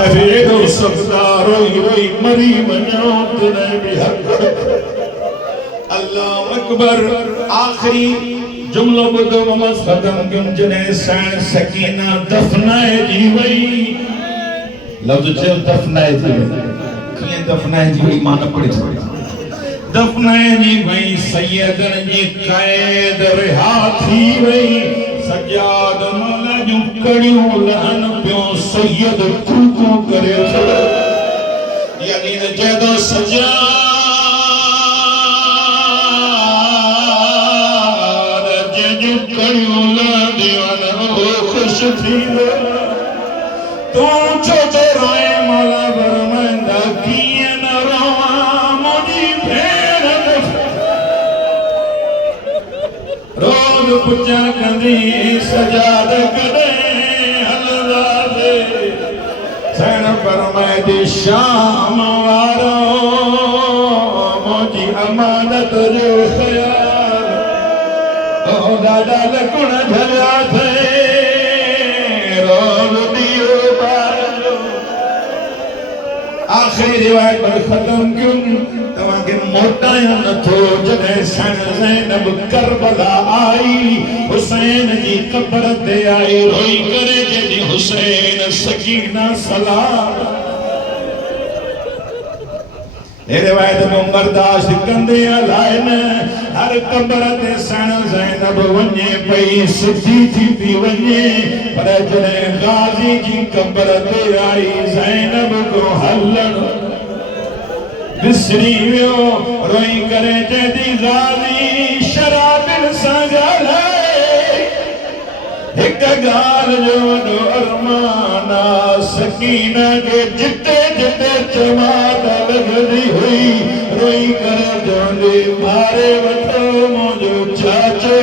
साहिब सफदार रोई मरी वञो तुने भी हक अल्लाह अकबर। आखिरी जुमलो बुधो ममस खत्म क्यों जने सैन सकीना दफनाए जी वई लफ्ज चल दफनाए जी किए दफनाए जी वई मान पड़े दफनाए जी वई सैयदन जी कैद रिहा थी वई सजाद मौला जो कड़ियों लहन पियो सैयद कूकू करे यानी ने जदो सजाद जो कड़ियों लहन खुश थी तू छोटे रोए मौला बरमंदा किए न रोआ मुझी भेड़ रोज पुछा कंदी सजाद कदे हलदा दे सैन फरमाए दी शाम वारो मुझी अमानत जो ख्याल ओ दादा लकुण झलिया थे आखिरी रिवायत पर खत्म क्यों तवाके मोटाया न थो जने सन ज़ैनब करबला आई हुसैन जी कब्र ते आई रोई करे जेदी हुसैन सकीना सलाम ए रिवायत में बर्दाश्त कंदे लाइन हर कब्र ते सन ज़ैनब वने पई सिधी थी पी वने पर जने गाजी जी कब्र ते आई ज़ैनब को हलन बिसरी वियो रोई करे जेदी गाजी शराबिन संगल एक गाल जो वडो अरमाना सकीना के जिते जिते चमात लगदी हुई रोई करे जोंदे मारे वठो मुझो चाचो